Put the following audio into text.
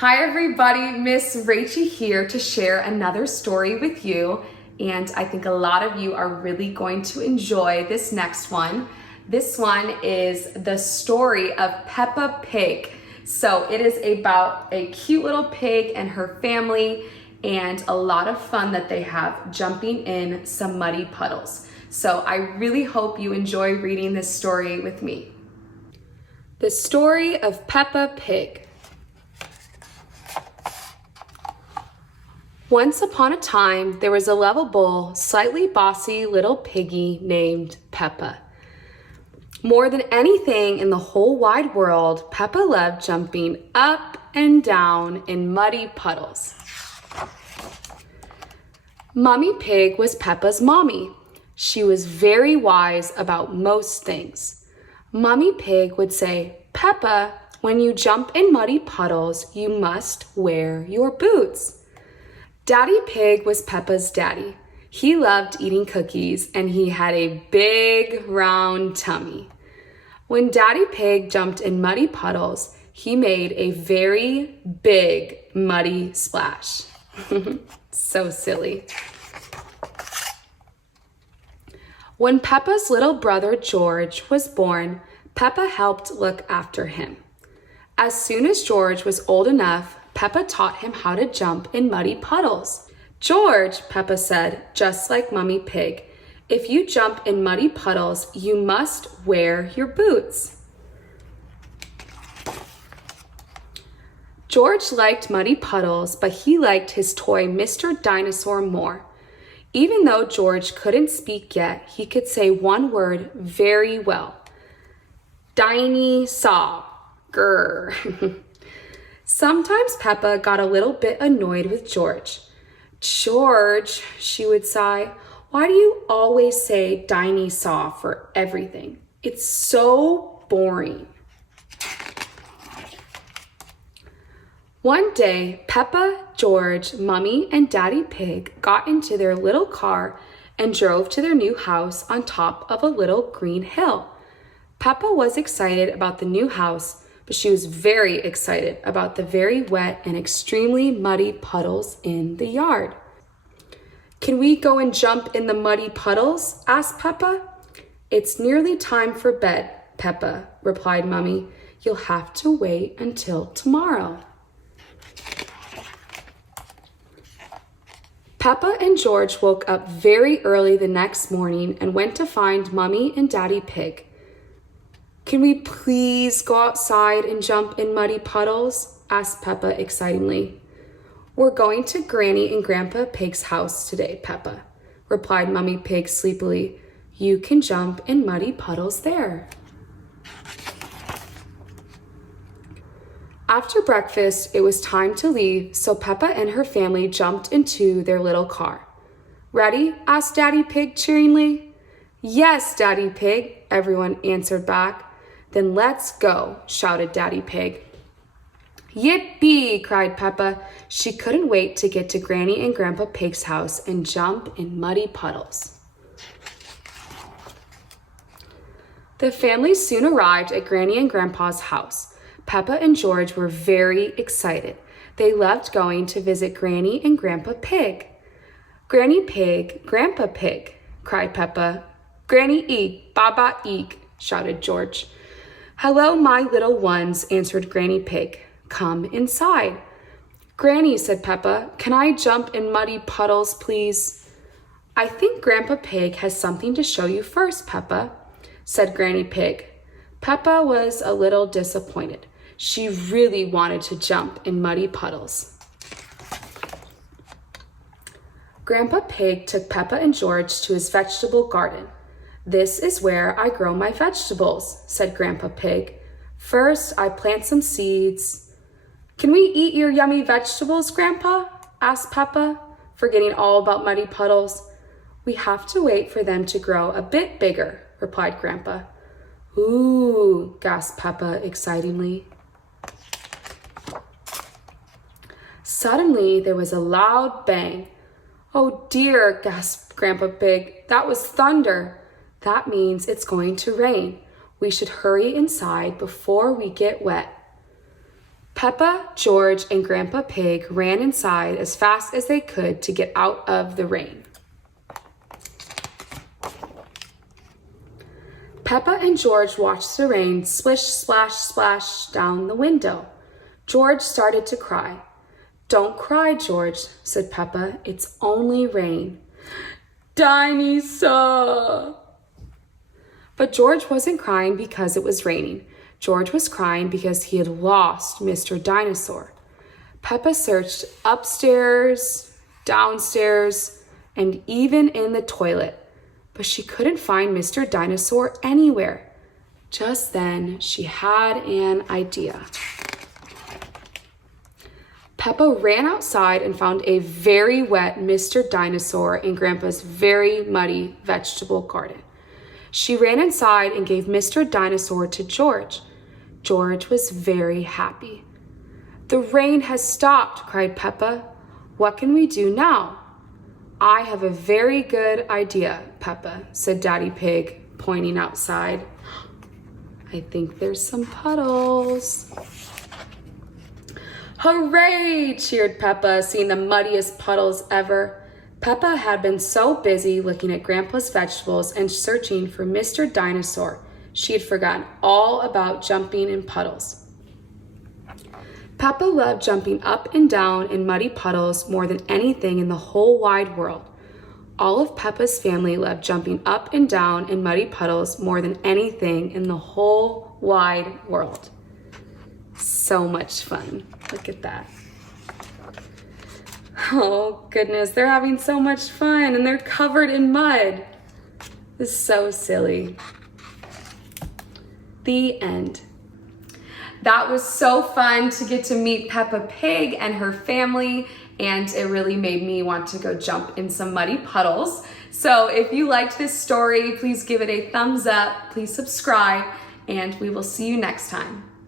Hi everybody, Miss Rachie here to share another story with you, and I think a lot of you are really going to enjoy this next one. This one is the story of Peppa Pig. So it is about a cute little pig and her family and a lot of fun that they have jumping in some muddy puddles. So I really hope you enjoy reading this story with me. The Story of Peppa Pig. Once upon a time, there was a lovable, slightly bossy little piggy named Peppa. More than anything in the whole wide world, Peppa loved jumping up and down in muddy puddles. Mummy Pig was Peppa's mommy. She was very wise about most things. Mummy Pig would say, "Peppa, when you jump in muddy puddles, you must wear your boots." Daddy Pig was Peppa's daddy. He loved eating cookies and he had a big round tummy. When Daddy Pig jumped in muddy puddles, he made a very big muddy splash. So silly. When Peppa's little brother George was born, Peppa helped look after him. As soon as George was old enough, Peppa taught him how to jump in muddy puddles. "George," Peppa said, just like Mummy Pig, "if you jump in muddy puddles, you must wear your boots." George liked muddy puddles, but he liked his toy Mr. Dinosaur more. Even though George couldn't speak yet, he could say one word very well. Dinosaur. Grr. Sometimes Peppa got a little bit annoyed with George. "George," she would sigh, "why do you always say dinosaur for everything? It's so boring." One day, Peppa, George, Mummy, and Daddy Pig got into their little car and drove to their new house on top of a little green hill. Peppa was excited about the new house, but she was very excited about the very wet and extremely muddy puddles in the yard. "Can we go and jump in the muddy puddles?" asked Peppa. "It's nearly time for bed, Peppa," replied Mummy. "You'll have to wait until tomorrow." Peppa and George woke up very early the next morning and went to find Mummy and Daddy Pig. "Can we please go outside and jump in muddy puddles?" asked Peppa excitedly. "We're going to Granny and Grandpa Pig's house today, Peppa," replied Mummy Pig sleepily. "You can jump in muddy puddles there." After breakfast, it was time to leave, so Peppa and her family jumped into their little car. "Ready?" asked Daddy Pig cheeringly. "Yes, Daddy Pig," everyone answered back. "Then let's go," shouted Daddy Pig. "Yippee!" cried Peppa. She couldn't wait to get to Granny and Grandpa Pig's house and jump in muddy puddles. The family soon arrived at Granny and Grandpa's house. Peppa and George were very excited. They loved going to visit Granny and Grandpa Pig. "Granny Pig, Grandpa Pig," cried Peppa. "Granny eek, Baba eek," shouted George. "Hello, my little ones," answered Granny Pig. "Come inside." "Granny," said Peppa, "can I jump in muddy puddles, please?" "I think Grandpa Pig has something to show you first, Peppa," said Granny Pig. Peppa was a little disappointed. She really wanted to jump in muddy puddles. Grandpa Pig took Peppa and George to his vegetable garden. "This is where I grow my vegetables," said Grandpa Pig. "First, I plant some seeds." "Can we eat your yummy vegetables, Grandpa?" asked Peppa, forgetting all about muddy puddles. "We have to wait for them to grow a bit bigger," replied Grandpa. "Ooh," gasped Peppa excitedly. Suddenly, there was a loud bang. "Oh dear," gasped Grandpa Pig. "That was thunder. That means it's going to rain. We should hurry inside before we get wet." Peppa, George, and Grandpa Pig ran inside as fast as they could to get out of the rain. Peppa and George watched the rain splish, splash, splash down the window. George started to cry. "Don't cry, George," said Peppa. "It's only rain." "Dinosaur!" But George wasn't crying because it was raining. George was crying because he had lost Mr. Dinosaur. Peppa searched upstairs, downstairs, and even in the toilet, but she couldn't find Mr. Dinosaur anywhere. Just then, she had an idea. Peppa ran outside and found a very wet Mr. Dinosaur in Grandpa's very muddy vegetable garden. She ran inside and gave Mr. Dinosaur to George. George was very happy. "The rain has stopped," cried Peppa. "What can we do now?" "I have a very good idea, Peppa," said Daddy Pig, pointing outside. "I think there's some puddles." "Hooray!" cheered Peppa, seeing the muddiest puddles ever. Peppa had been so busy looking at Grandpa's vegetables and searching for Mr. Dinosaur, she had forgotten all about jumping in puddles. Peppa loved jumping up and down in muddy puddles more than anything in the whole wide world. All of Peppa's family loved jumping up and down in muddy puddles more than anything in the whole wide world. So much fun. Look at that. Oh goodness, they're having so much fun and they're covered in mud. This is so silly. The end. That was so fun to get to meet Peppa Pig and her family, and it really made me want to go jump in some muddy puddles. So if you liked this story, please give it a thumbs up, please subscribe, and we will see you next time.